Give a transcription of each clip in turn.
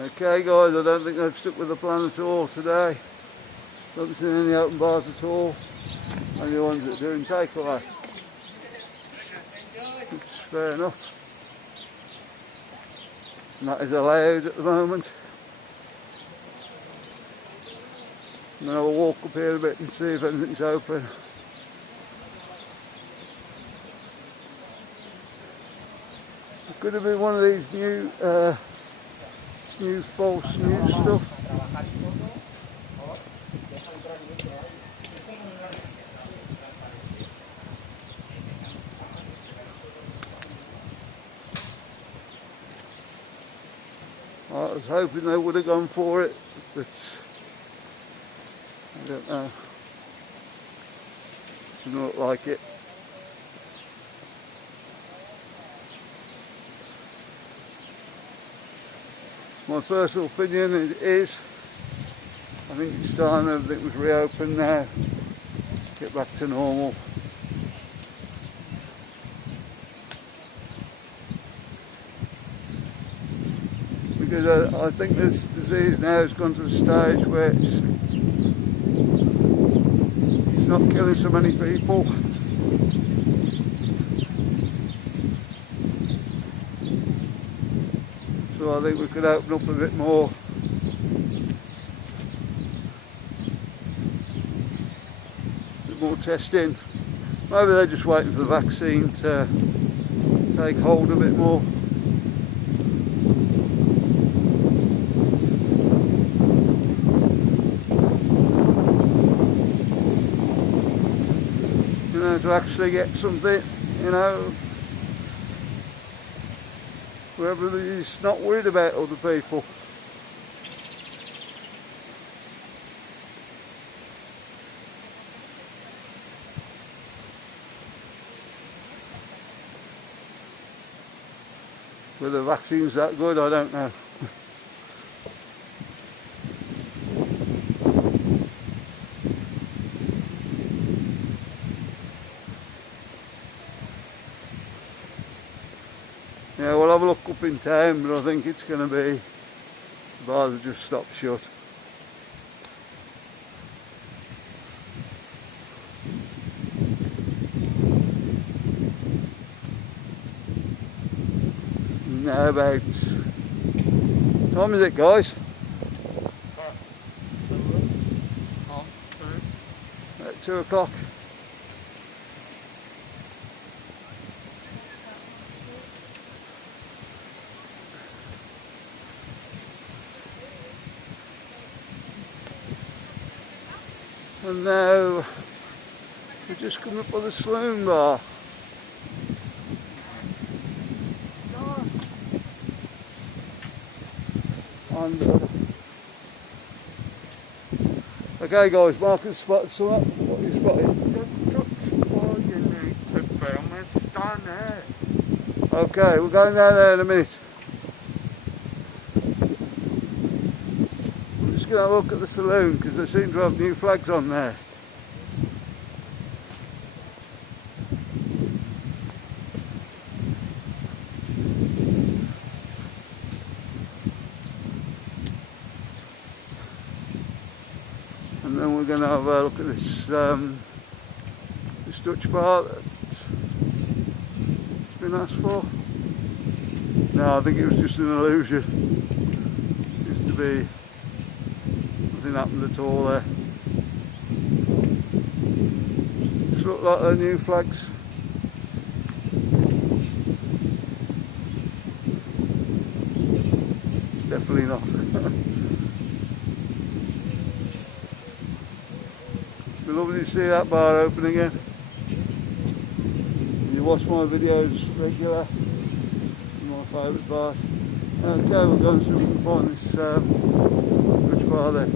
Okay guys, I don't think they've stuck with the plan at all today. Haven't seen any open bars at all. Only the ones that are doing takeaway. It's fair enough. And that is allowed at the moment. I'm going to have a walk up here a bit and see if anything's open. It could have been one of these new false news stuff. I was hoping they would have gone for it, but I don't know. Doesn't look like it. My personal opinion is, I think it's time everything was reopened now, get back to normal. Because I think this disease now has gone to a stage where it's not killing so many people. So I think we could open up a bit more. A bit more testing. Maybe they're just waiting for the vaccine to take hold a bit more. You know, to actually get something, you know, where everybody's not worried about other people. Whether the vaccine's that good, I don't know. Yeah, we'll have a look up in town, but I think it's going to be, the bars have just stopped shut. Now about, what time is it guys? About 2 o'clock. And now we're just coming up with the saloon bar. And, okay guys, Marcus spotted something. What have you spotted? Okay, we're going down there in a minute. I'm just going to have a look at the saloon because they seem to have new flags on there. And then we're going to have a look at this Dutch bar that's been asked for. No, I think it was just an illusion. It used to be, nothing happened at all there. Just look like their new flags. Definitely not. It'd be lovely to see that bar open again. You watch my videos regular, my favourite bars. Okay, we'll go and see if we can find this Dutch bar there.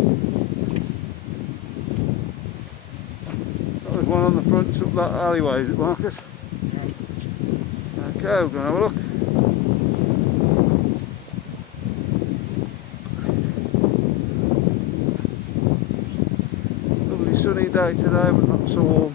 There's one on the front up that alleyway, is it Marcus? Yeah. Okay, we're going to have a look. Lovely sunny day today, but not so warm.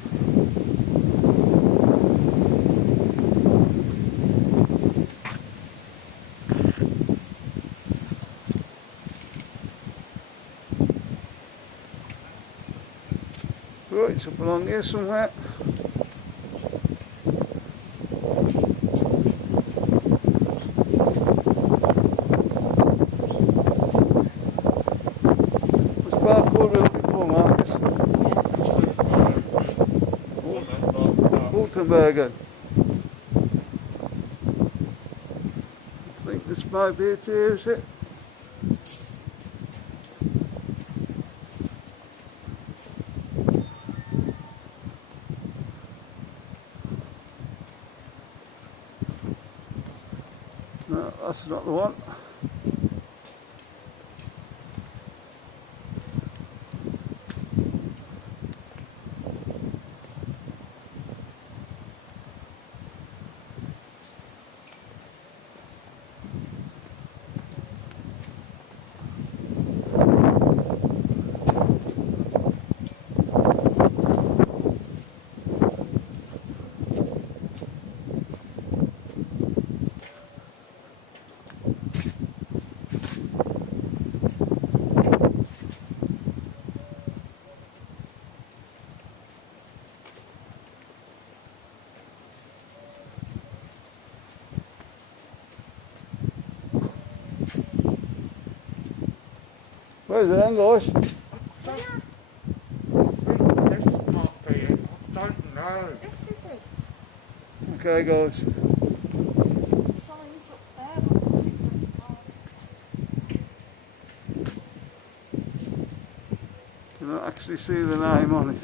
along here somewhere. What's bar called we were looking for, Marcus? Altenbergen. I think this might be it here, is it? No, that's not the one. Where's it then, guys? This might be it. I don't know. This is it. Okay, guys. The sign's up there. Can I actually see the name on it?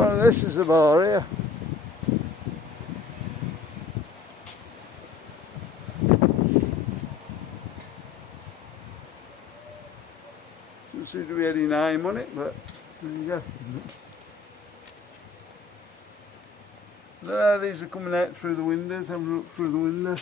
Oh, this is the bar here. Doesn't seem to be any name on it, but there you go. There, these are coming out through the windows. Have a look through the window.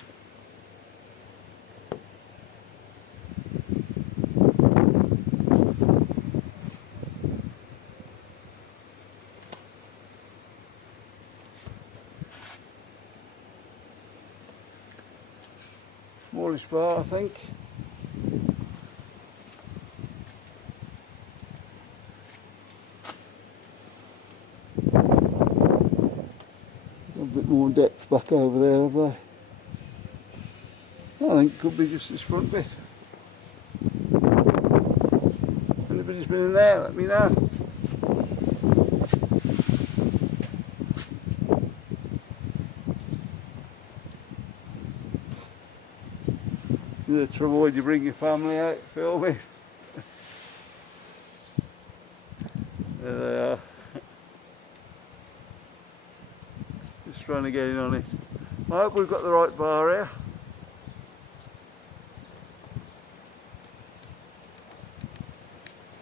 Smallish bar, I think. A bit more depth back over there, have they? I think it could be just this front bit. Anybody's been in there, let me know. To avoid you bring your family out filming. There they are. Just trying to get in on it. I hope we've got the right bar here.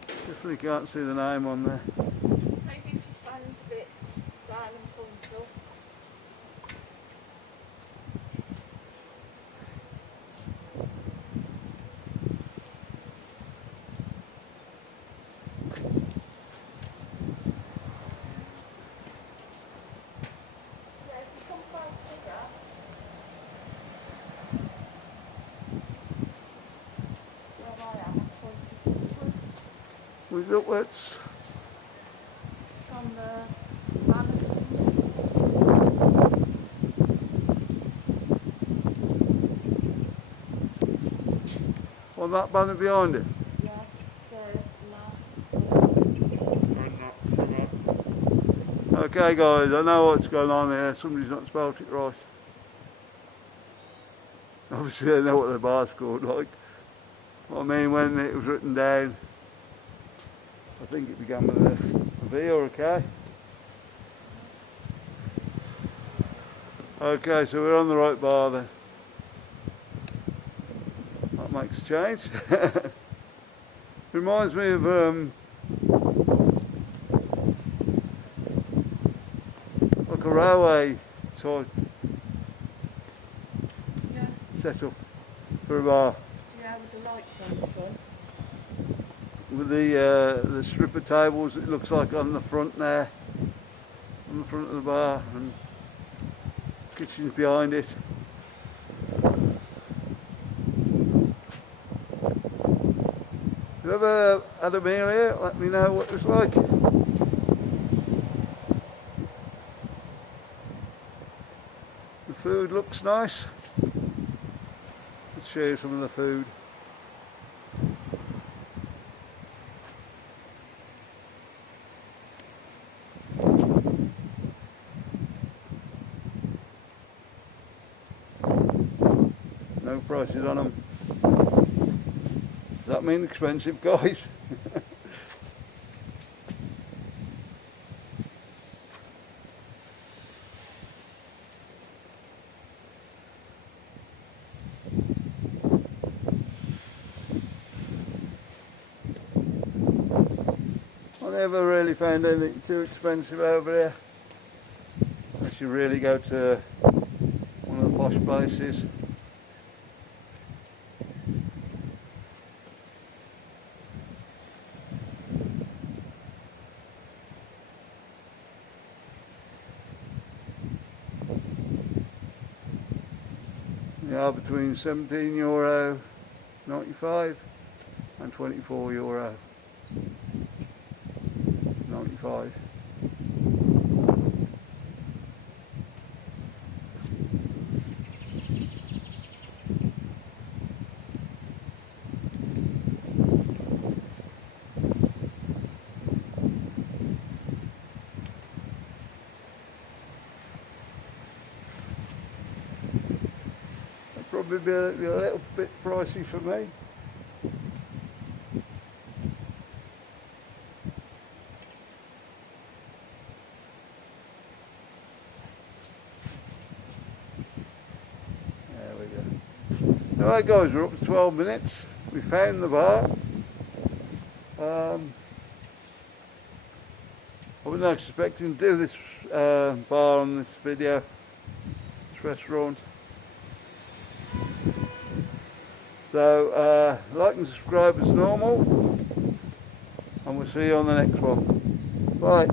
Definitely can't see the name on there. Maybe if you stand a bit down and front up. We've got what's It's on the banner things. on that banner behind it. Yeah, Okay guys, I know what's going on here. Somebody's not spelled it right. Obviously I know what the bar's called like. I mean, when it was written down, I think it began with a V or a K. Okay, so we're on the right bar then. That makes a change. Reminds me of like a railway type setup for a bar. Yeah, with the lights on the front. With the strip of tables, it looks like on the front there. on the front of the bar, and kitchen's behind it. If you ever had a meal here, let me know what it was like. The food looks nice. Let's show you some of the food. No prices on them. Does that mean expensive, guys? I never really found anything too expensive over here, unless you really go to one of the posh places. They are between €17.95 and €24.95. Probably be a little bit pricey for me. There we go. Alright guys, we're up to 12 minutes. We found the bar. I wasn't expecting to do this bar on this video, this restaurant. So like and subscribe as normal, and we'll see you on the next one. Bye.